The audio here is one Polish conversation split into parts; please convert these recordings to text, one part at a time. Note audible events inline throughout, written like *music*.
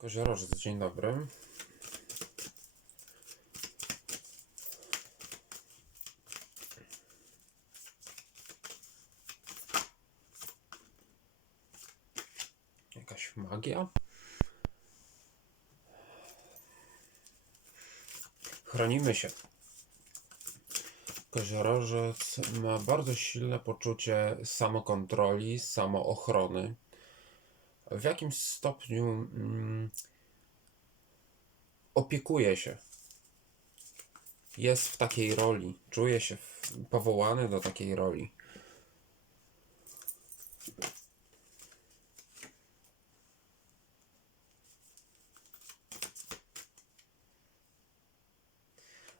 Koziorożec, dzień dobry. Jakaś magia? Chronimy się. Koziorożec ma bardzo silne poczucie samokontroli, samoochrony. W jakimś stopniu mm, opiekuje się. Jest w takiej roli. Czuje się powołany do takiej roli.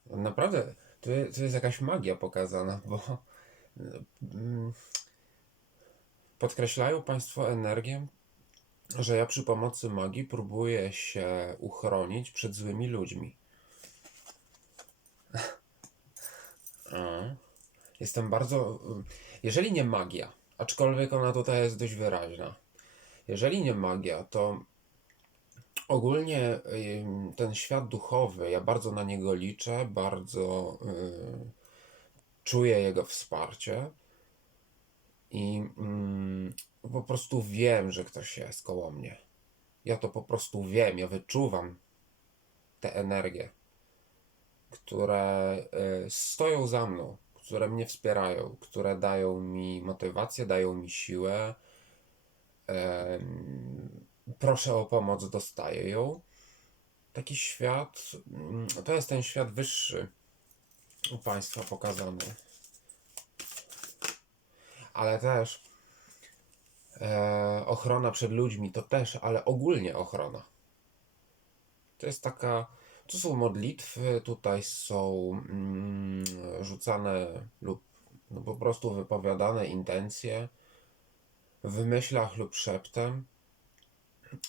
Naprawdę, tu jest, tu jest jakaś magia pokazana, bo mm, podkreślają Państwo energię, że ja przy pomocy magii próbuję się uchronić przed złymi ludźmi. *laughs* Jestem bardzo. Jeżeli nie magia, aczkolwiek ona tutaj jest dość wyraźna. Jeżeli nie magia, to ogólnie ten świat duchowy, ja bardzo na niego liczę, bardzo y, czuję jego wsparcie i mm, po prostu wiem, że ktoś jest koło mnie. Ja to po prostu wiem, ja wyczuwam te energie, które y, stoją za mną, które mnie wspierają, które dają mi motywację, dają mi siłę. Em, proszę o pomoc, dostaję ją. Taki świat, mm, to jest ten świat wyższy u Państwa pokazany. Ale też e, ochrona przed ludźmi to też, ale ogólnie ochrona. To jest taka, to są modlitwy, tutaj są mm, rzucane lub no, po prostu wypowiadane intencje w myślach lub szeptem.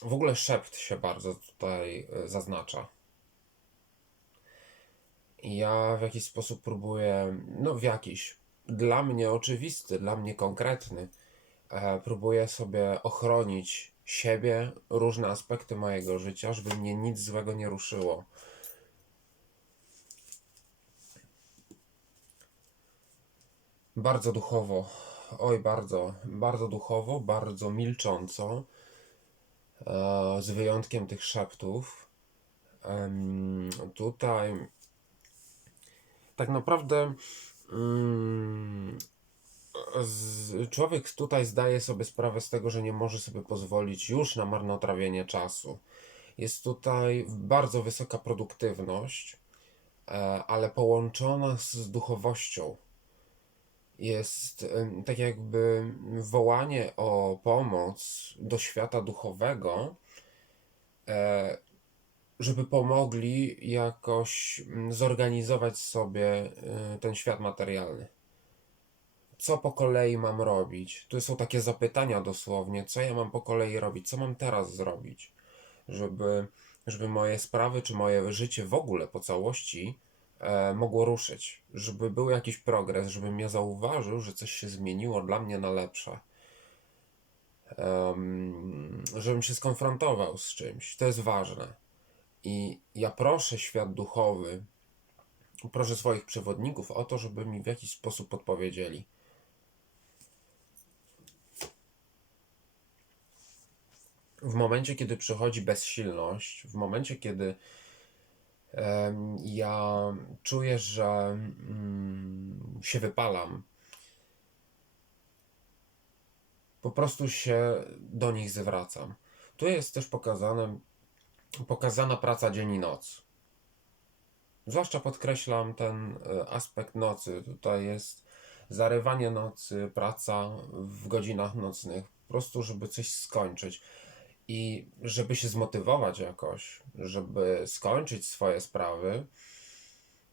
W ogóle szept się bardzo tutaj e, zaznacza. Ja w jakiś sposób próbuję, no w jakiś, dla mnie oczywisty, dla mnie konkretny, e, próbuję sobie ochronić siebie, różne aspekty mojego życia, żeby mnie nic złego nie ruszyło. Bardzo duchowo, oj bardzo, bardzo duchowo, bardzo milcząco, e, z wyjątkiem tych szeptów. Tutaj tak naprawdę człowiek tutaj zdaje sobie sprawę z tego, że nie może sobie pozwolić już na marnotrawienie czasu. Jest tutaj bardzo wysoka produktywność, e, ale połączona z duchowością. Jest tak jakby wołanie o pomoc do świata duchowego, e, żeby pomogli jakoś mm, zorganizować sobie y, ten świat materialny. Co po kolei mam robić? Tu są takie zapytania dosłownie, co ja mam po kolei robić, co mam teraz zrobić, żeby, żeby moje sprawy czy moje życie w ogóle po całości e, mogło ruszyć, żeby był jakiś progres, żebym ja zauważył, że coś się zmieniło dla mnie na lepsze. Em, żebym się skonfrontował z czymś. To jest ważne. I ja proszę świat duchowy, proszę swoich przewodników o to, żeby mi w jakiś sposób podpowiedzieli. W momencie, kiedy przychodzi bezsilność, w momencie, kiedy ja czuję, że mm, się wypalam, po prostu się do nich zwracam. Tu jest też pokazane, pokazana praca dzień i noc. Zwłaszcza podkreślam ten e, aspekt nocy. Tutaj jest zarywanie nocy, praca w godzinach nocnych, po prostu, żeby coś skończyć. I żeby się zmotywować jakoś, żeby skończyć swoje sprawy,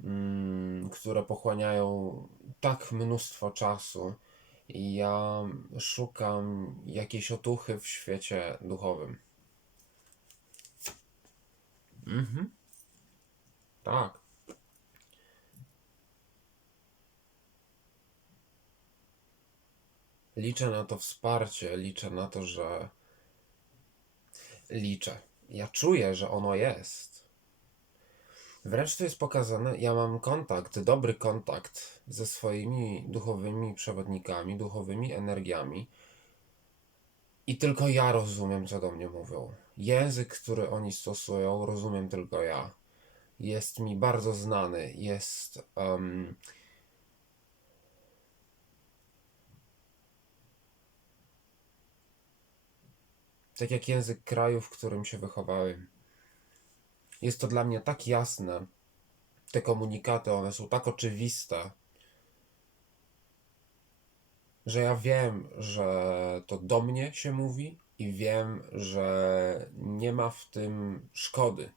mm, które pochłaniają tak mnóstwo czasu. Ja szukam jakiejś otuchy w świecie duchowym. Mhm. Tak. Liczę na to wsparcie, liczę na to, że liczę. Ja czuję, że ono jest. Wręcz tu jest pokazane, ja mam kontakt, dobry kontakt ze swoimi duchowymi przewodnikami, duchowymi energiami. I tylko ja rozumiem, co do mnie mówią. Język, który oni stosują, rozumiem tylko ja. Jest mi bardzo znany. Jest. em, tak jak język kraju, w którym się wychowałem. Jest to dla mnie tak jasne. Te komunikaty, one są tak oczywiste, że ja wiem, że to do mnie się mówi i wiem, że nie ma w tym szkody.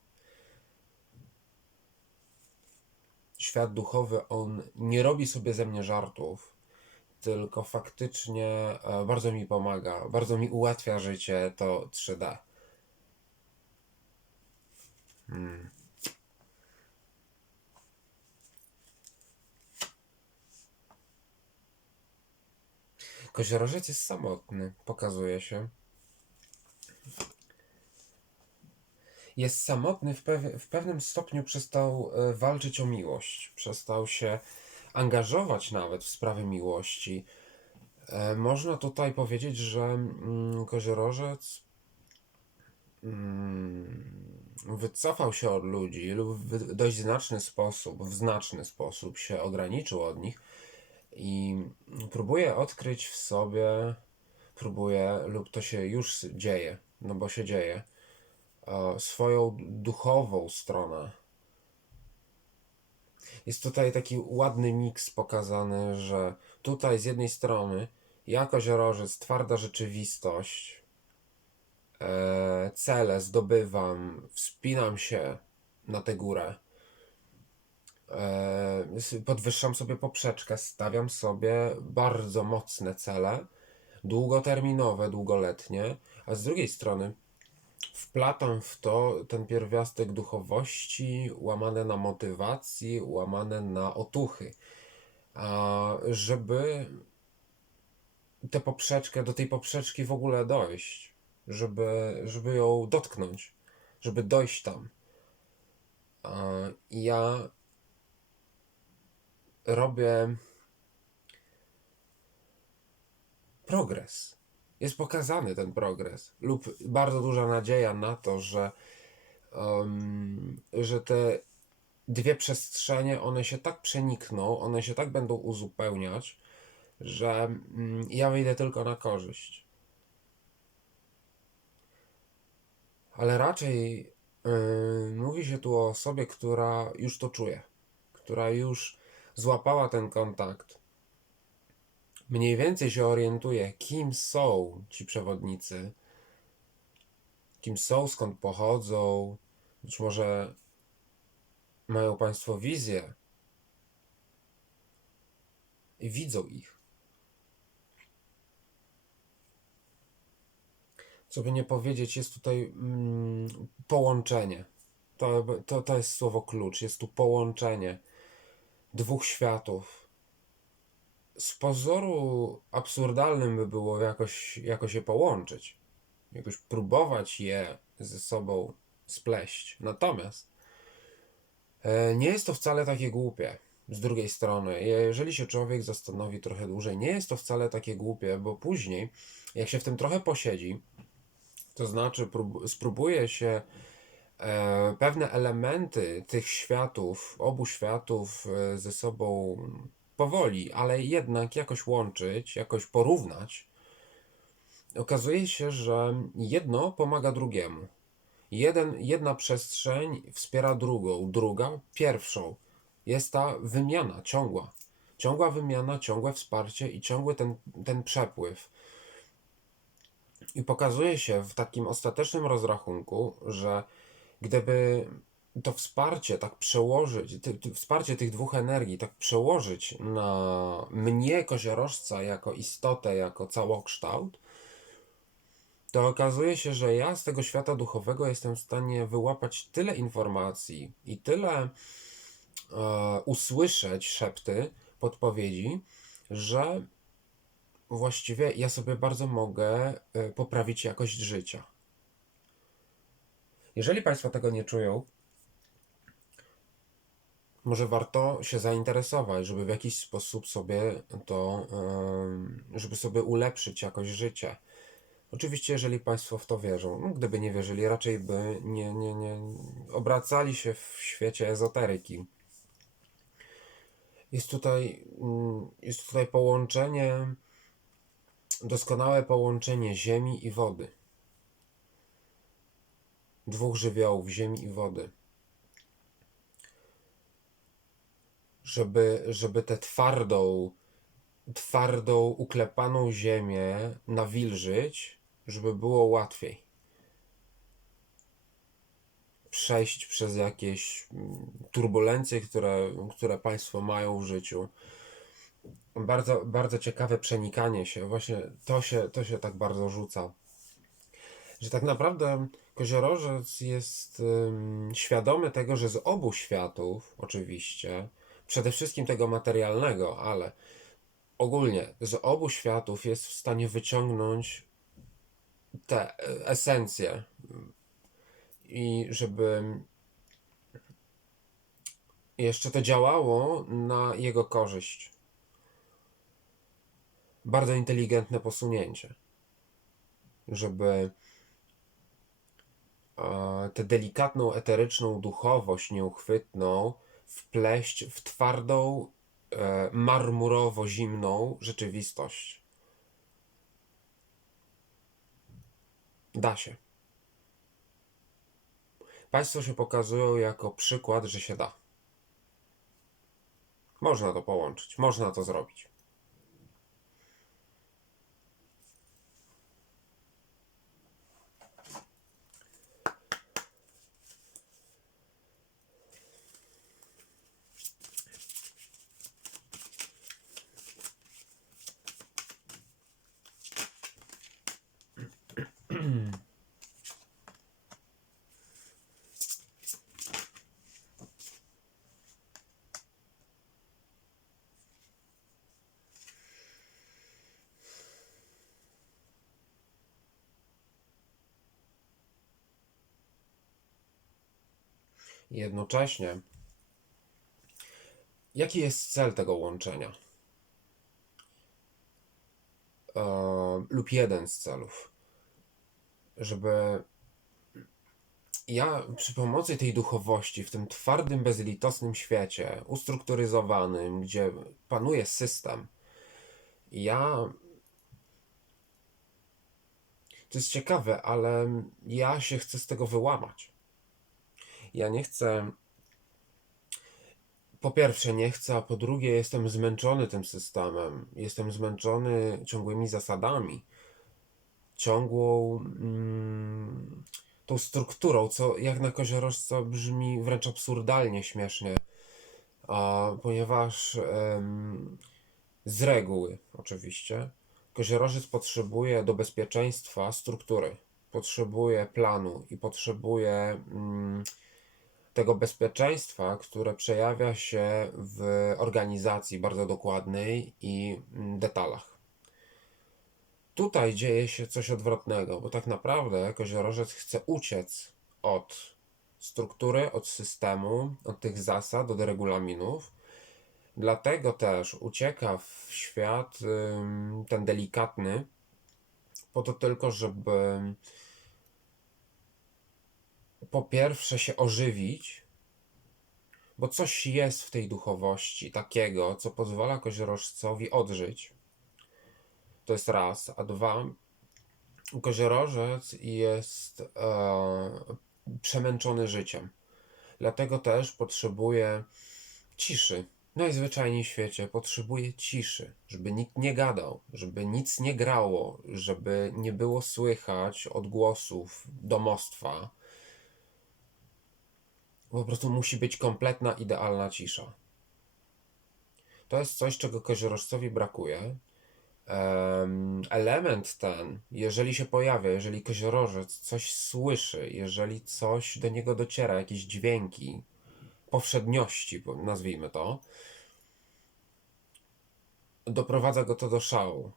Świat duchowy, on nie robi sobie ze mnie żartów, tylko faktycznie e, bardzo mi pomaga, bardzo mi ułatwia życie to 3D. Hmm. Koziorożec jest samotny, pokazuje się. Jest samotny, w, pew- w pewnym stopniu przestał e, walczyć o miłość, przestał się angażować nawet w sprawy miłości. E, Można tutaj powiedzieć, że mm, koziorożec mm, wycofał się od ludzi lub w dość znaczny sposób, w znaczny sposób się ograniczył od nich i próbuje odkryć w sobie, próbuje, lub to się już dzieje, no bo się dzieje, swoją duchową stronę. Jest tutaj taki ładny miks pokazany, że tutaj z jednej strony ja koziorożec, twarda rzeczywistość, e, cele zdobywam, wspinam się na tę górę, e, podwyższam sobie poprzeczkę, stawiam sobie bardzo mocne cele, długoterminowe, długoletnie, a z drugiej strony wplatam w to ten pierwiastek duchowości, łamane na motywacji, łamane na otuchy, a żeby tę poprzeczkę, do tej poprzeczki w ogóle dojść, żeby, żeby ją dotknąć, żeby dojść tam. Ja robię progres. Jest pokazany ten progres, lub bardzo duża nadzieja na to, że, em, że te dwie przestrzenie, one się tak przenikną, one się tak będą uzupełniać, że mm, ja wyjdę tylko na korzyść. Ale raczej yy, mówi się tu o osobie, która już to czuje, która już złapała ten kontakt. Mniej więcej się orientuje, kim są ci przewodnicy, kim są, skąd pochodzą. Być może mają Państwo wizję i widzą ich. Co by nie powiedzieć, jest tutaj mm, połączenie. To, to, to jest słowo klucz. Jest tu połączenie dwóch światów. Z pozoru absurdalnym by było jakoś, jakoś je połączyć, jakoś próbować je ze sobą spleść. Natomiast e, nie jest to wcale takie głupie. Z drugiej strony, jeżeli się człowiek zastanowi trochę dłużej, nie jest to wcale takie głupie, bo później, jak się w tym trochę posiedzi, to znaczy prób- spróbuje się e, pewne elementy tych światów, obu światów e, ze sobą powoli, ale jednak jakoś łączyć, jakoś porównać, okazuje się, że jedno pomaga drugiemu. Jeden, jedna przestrzeń wspiera drugą, druga pierwszą. Jest ta wymiana ciągła. Ciągła wymiana, ciągłe wsparcie i ciągły ten, ten przepływ. I pokazuje się w takim ostatecznym rozrachunku, że gdyby to wsparcie tak przełożyć, ty, ty, wsparcie tych dwóch energii tak przełożyć na mnie, koziorożca, jako istotę, jako całokształt, to okazuje się, że ja z tego świata duchowego jestem w stanie wyłapać tyle informacji i tyle e, usłyszeć szepty, podpowiedzi, że właściwie ja sobie bardzo mogę e, poprawić jakość życia. Jeżeli Państwo tego nie czują, może warto się zainteresować, żeby w jakiś sposób sobie to, żeby sobie ulepszyć jakość życia. Oczywiście, jeżeli Państwo w to wierzą, no, gdyby nie wierzyli, raczej by nie, nie, nie obracali się w świecie ezoteryki. Jest tutaj, mm, jest tutaj połączenie, doskonałe połączenie ziemi i wody. Dwóch żywiołów, ziemi i wody. Żeby, żeby tę twardą, twardą, uklepaną ziemię nawilżyć, żeby było łatwiej przejść przez jakieś mm, turbulencje, które, które Państwo mają w życiu. Bardzo, bardzo ciekawe przenikanie się, właśnie to się, to się tak bardzo rzuca. Że tak naprawdę koziorożec jest ym, świadomy tego, że z obu światów, oczywiście, przede wszystkim tego materialnego, ale ogólnie z obu światów jest w stanie wyciągnąć te e, esencje i żeby jeszcze to działało na jego korzyść. Bardzo inteligentne posunięcie, żeby e, tę delikatną, eteryczną duchowość nieuchwytną wpleść w twardą, e, marmurowo-zimną rzeczywistość. Da się. Państwo się pokazują jako przykład, że się da. Można to połączyć, można to zrobić. Jednocześnie, jaki jest cel tego łączenia? E, lub jeden z celów, żeby ja przy pomocy tej duchowości w tym twardym, bezlitosnym świecie, ustrukturyzowanym, gdzie panuje system, ja. To jest ciekawe, ale ja się chcę z tego wyłamać. Ja nie chcę. Po pierwsze, nie chcę, a po drugie, jestem zmęczony tym systemem. Jestem zmęczony ciągłymi zasadami, ciągłą mm, tą strukturą, co jak na koziorożca brzmi wręcz absurdalnie śmiesznie, a, ponieważ z reguły, oczywiście, koziorożec potrzebuje do bezpieczeństwa struktury, potrzebuje planu i potrzebuje. Mm, tego bezpieczeństwa, które przejawia się w organizacji bardzo dokładnej i mm, detalach. Tutaj dzieje się coś odwrotnego, bo tak naprawdę koziorożec chce uciec od struktury, od systemu, od tych zasad, od regulaminów. Dlatego też ucieka w świat ten delikatny, po to tylko, żeby po pierwsze się ożywić, bo coś jest w tej duchowości takiego, co pozwala koziorożcowi odżyć. To jest raz. A dwa, koziorożec jest e, przemęczony życiem. Dlatego też potrzebuje ciszy. Najzwyczajniej w świecie potrzebuje ciszy, żeby nikt nie gadał, żeby nic nie grało, żeby nie było słychać odgłosów domostwa, po prostu musi być kompletna, idealna cisza. To jest coś, czego koziorożcowi brakuje. Element ten, jeżeli się pojawia, jeżeli koziorożec coś słyszy, jeżeli coś do niego dociera, jakieś dźwięki, powszedniości, nazwijmy to, doprowadza go to do szału.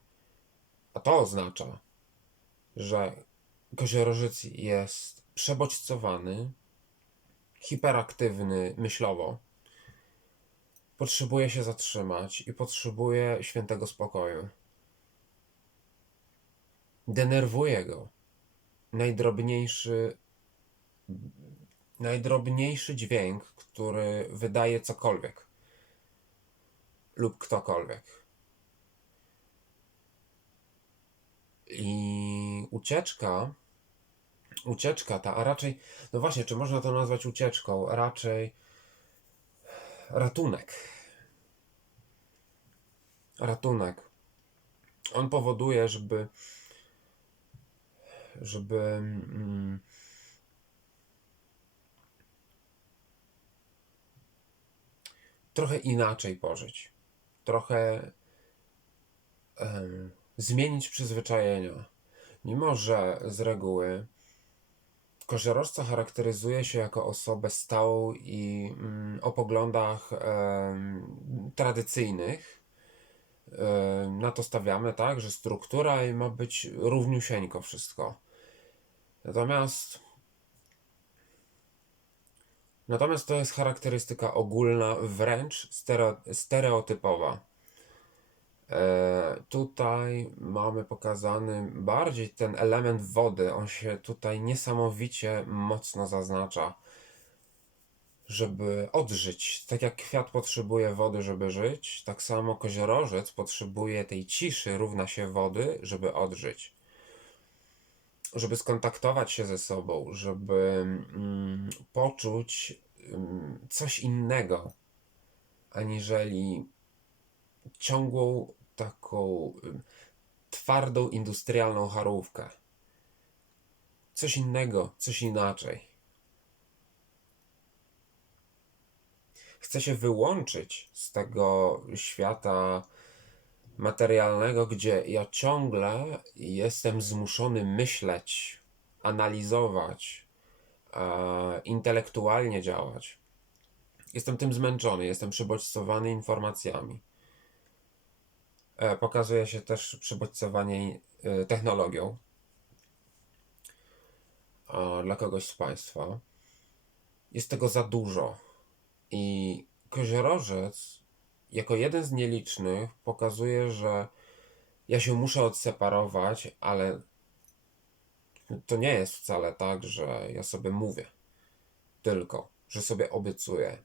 A to oznacza, że koziorożec jest przebodźcowany, hiperaktywny myślowo, potrzebuje się zatrzymać i potrzebuje świętego spokoju. Denerwuje go najdrobniejszy, najdrobniejszy dźwięk, który wydaje cokolwiek lub ktokolwiek. I ucieczka, ucieczka ta, a raczej, no właśnie, czy można to nazwać ucieczką? Raczej ratunek. Ratunek. On powoduje, żeby, żeby mm, trochę inaczej pożyć, trochę em, zmienić przyzwyczajenia. Mimo, że z reguły koziorożca charakteryzuje się jako osobę stałą i mm, o poglądach em, tradycyjnych, em, na to stawiamy, tak, że struktura ma być równiusieńko wszystko. Natomiast Natomiast to jest charakterystyka ogólna, wręcz stereo, stereotypowa. E, tutaj mamy pokazany bardziej ten element wody. On się tutaj niesamowicie mocno zaznacza, żeby odżyć. Tak jak kwiat potrzebuje wody, żeby żyć, tak samo koziorożec potrzebuje tej ciszy, równa się wody, żeby odżyć żeby skontaktować się ze sobą, żeby mm, poczuć mm, coś innego, aniżeli ciągłą taką twardą industrialną charówkę. Coś innego, coś inaczej. Chcę się wyłączyć z tego świata materialnego, gdzie ja ciągle jestem zmuszony myśleć, analizować, e, intelektualnie działać. Jestem tym zmęczony, jestem przybodźcowany informacjami. E, pokazuje się też przybodźcowanie e, technologią dla kogoś z Państwa. Jest tego za dużo. I koziorożec jako jeden z nielicznych pokazuje, że ja się muszę odseparować, ale to nie jest wcale tak, że ja sobie mówię tylko, że sobie obiecuję.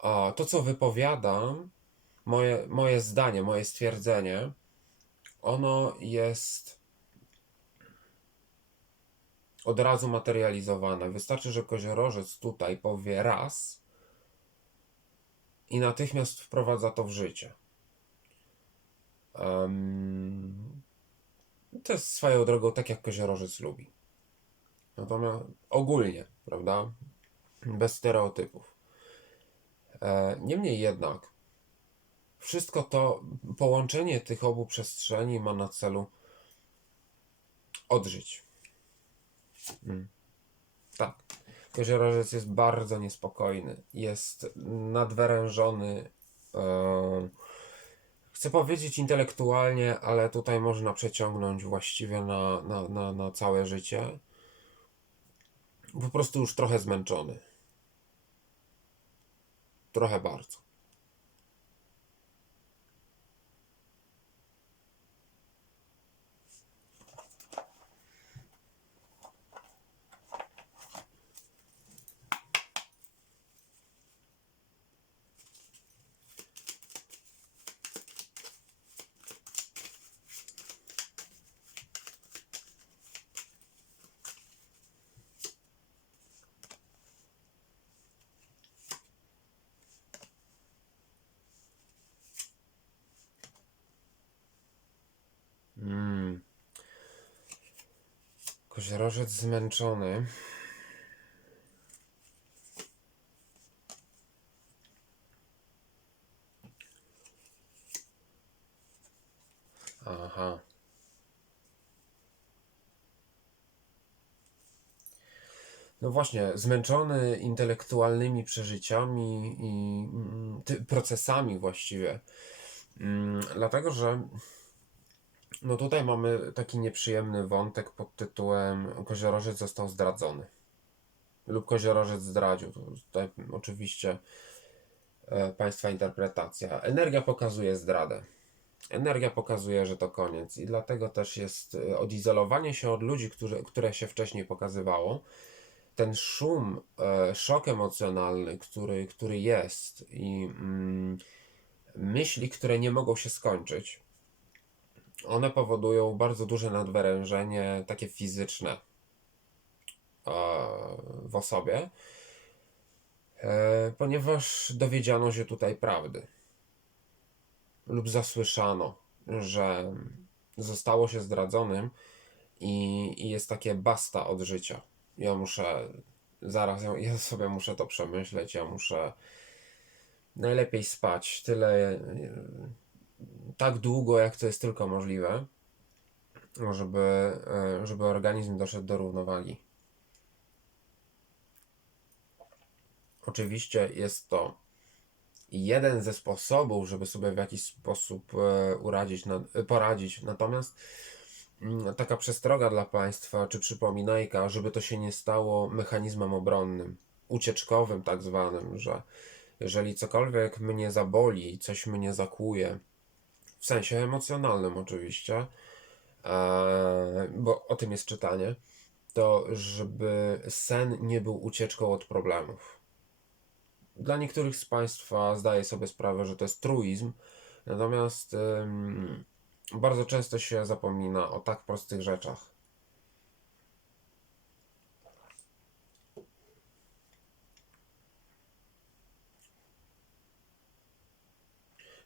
A to, co wypowiadam, moje, moje zdanie, moje stwierdzenie, ono jest od razu materializowane. Wystarczy, że koziorożec tutaj powie raz, i natychmiast wprowadza to w życie. Um, to jest swoją drogą tak, jak koziorożec lubi. Natomiast ogólnie, prawda? Bez stereotypów. E, niemniej jednak, wszystko to, połączenie tych obu przestrzeni ma na celu odżyć. Mm. Tak. Koziorożec jest bardzo niespokojny, jest nadwyrężony. e, Chcę powiedzieć intelektualnie, ale tutaj można przeciągnąć właściwie na, na, na, na całe życie. Po prostu już trochę zmęczony. Trochę bardzo. Koziorożec zmęczony. Aha. No właśnie, zmęczony intelektualnymi przeżyciami i mm, procesami właściwie. Mm, Dlatego, że No tutaj mamy taki nieprzyjemny wątek pod tytułem Koziorożec został zdradzony. Lub Koziorożec zdradził. Tutaj oczywiście e, Państwa interpretacja. Energia pokazuje zdradę. Energia pokazuje, że to koniec i dlatego też jest e, odizolowanie się od ludzi, którzy, które się wcześniej pokazywało. Ten szum, e, szok emocjonalny, który, który jest i mm, myśli, które nie mogą się skończyć, one powodują bardzo duże nadwyrężenie, takie fizyczne e, w osobie, e, ponieważ dowiedziano się tutaj prawdy lub zasłyszano, że zostało się zdradzonym i, i jest takie basta od życia. Ja muszę, zaraz, ja, ja sobie muszę to przemyśleć, ja muszę najlepiej spać tyle, tak długo, jak to jest tylko możliwe, żeby, e, żeby organizm doszedł do równowagi. Oczywiście jest to jeden ze sposobów, żeby sobie w jakiś sposób e, uradzić, poradzić. Natomiast mm, taka przestroga dla państwa, czy przypominajka, żeby to się nie stało mechanizmem obronnym, ucieczkowym tak zwanym, że jeżeli cokolwiek mnie zaboli, coś mnie zakłuje, w sensie emocjonalnym oczywiście, e, bo o tym jest czytanie, to żeby sen nie był ucieczką od problemów. Dla niektórych z Państwa zdaję sobie sprawę, że to jest truizm, natomiast bardzo często się zapomina o tak prostych rzeczach.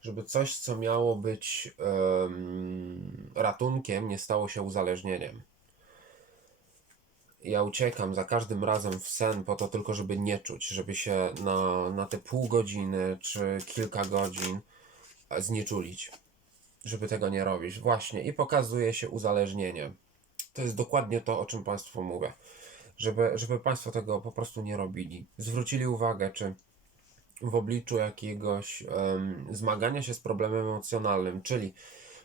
Żeby coś, co miało być um, ratunkiem, nie stało się uzależnieniem. Ja uciekam za każdym razem w sen po to tylko, żeby nie czuć, żeby się na, na te pół godziny czy kilka godzin znieczulić, żeby tego nie robić. Właśnie i pokazuje się uzależnienie. To jest dokładnie to, o czym Państwu mówię. Żeby, żeby Państwo tego po prostu nie robili. Zwrócili uwagę, czy w obliczu jakiegoś um, zmagania się z problemem emocjonalnym, czyli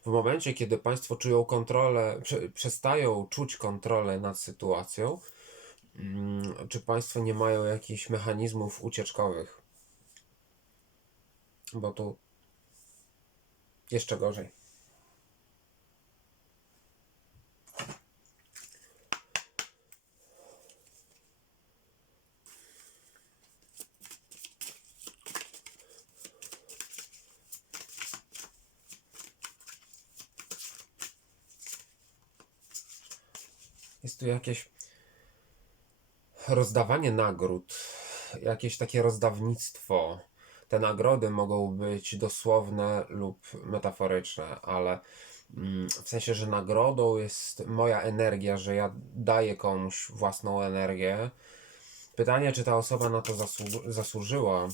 w momencie, kiedy Państwo czują kontrolę, prze, przestają czuć kontrolę nad sytuacją, um, czy Państwo nie mają jakichś mechanizmów ucieczkowych? Bo tu jeszcze gorzej. Jest tu jakieś rozdawanie nagród, jakieś takie rozdawnictwo. Te nagrody mogą być dosłowne lub metaforyczne, ale mm, w sensie, że nagrodą jest moja energia, że ja daję komuś własną energię. Pytanie, czy ta osoba na to zasłużyła,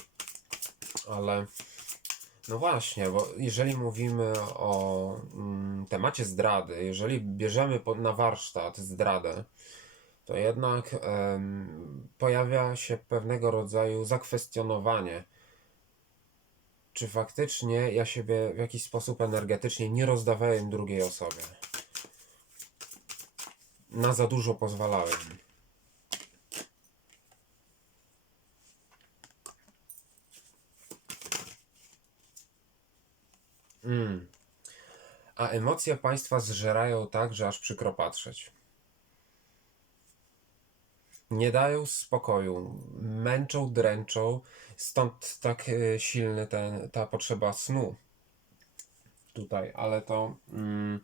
ale no właśnie, bo jeżeli mówimy o mm, temacie zdrady, jeżeli bierzemy pod, na warsztat zdradę, to jednak em, pojawia się pewnego rodzaju zakwestionowanie, czy faktycznie ja siebie w jakiś sposób energetycznie nie rozdawałem drugiej osobie. Na za dużo pozwalałem. Mm. A emocje państwa zżerają tak, że aż przykro patrzeć. Nie dają spokoju, męczą, dręczą, stąd tak y, silny ten, ta potrzeba snu tutaj, ale to mm,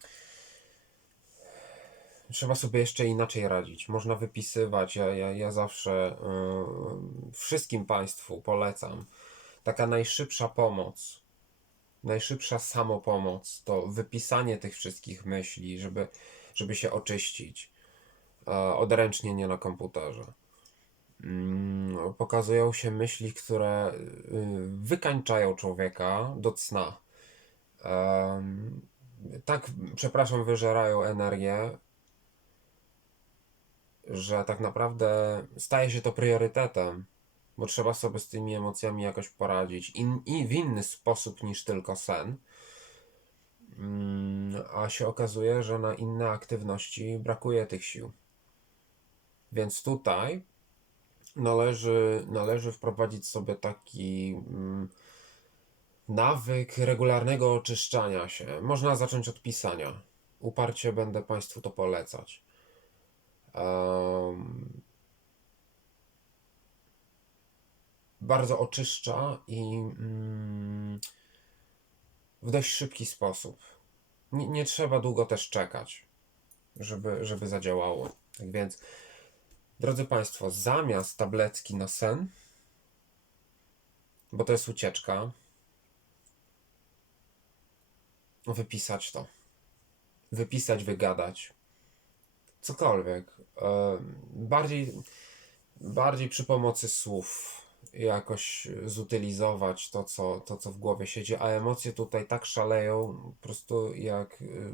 trzeba sobie jeszcze inaczej radzić. Można wypisywać. Ja, ja, ja zawsze y, wszystkim Państwu polecam. Taka najszybsza pomoc najszybsza samopomoc to wypisanie tych wszystkich myśli, żeby, żeby się oczyścić. Odręcznie, nie na komputerze. Mm, pokazują się myśli, które y, wykańczają człowieka do cna. Tak, przepraszam, wyżerają energię, że tak naprawdę staje się to priorytetem bo trzeba sobie z tymi emocjami jakoś poradzić In, i w inny sposób niż tylko sen. Mm, a się okazuje, że na inne aktywności brakuje tych sił. Więc tutaj należy, należy wprowadzić sobie taki mm, nawyk regularnego oczyszczania się. Można zacząć od pisania. Uparcie będę Państwu to polecać. Bardzo oczyszcza i mm, w dość szybki sposób. Nie, nie trzeba długo też czekać, żeby, żeby zadziałało. Tak więc, drodzy Państwo, zamiast tabletki na sen, bo to jest ucieczka, wypisać to. Wypisać, wygadać. Cokolwiek. Em, Bardziej, bardziej przy pomocy słów jakoś zutylizować to co, to, co w głowie siedzi, a emocje tutaj tak szaleją, po prostu jak y,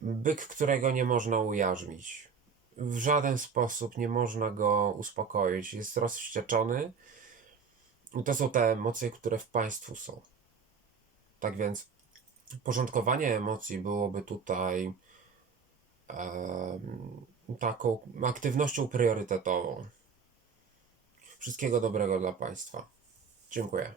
byk, którego nie można ujarzmić. W żaden sposób nie można go uspokoić. Jest rozwścieczony. I to są te emocje, które w państwu są. Tak więc porządkowanie emocji byłoby tutaj em, taką aktywnością priorytetową. Wszystkiego dobrego dla Państwa. Dziękuję.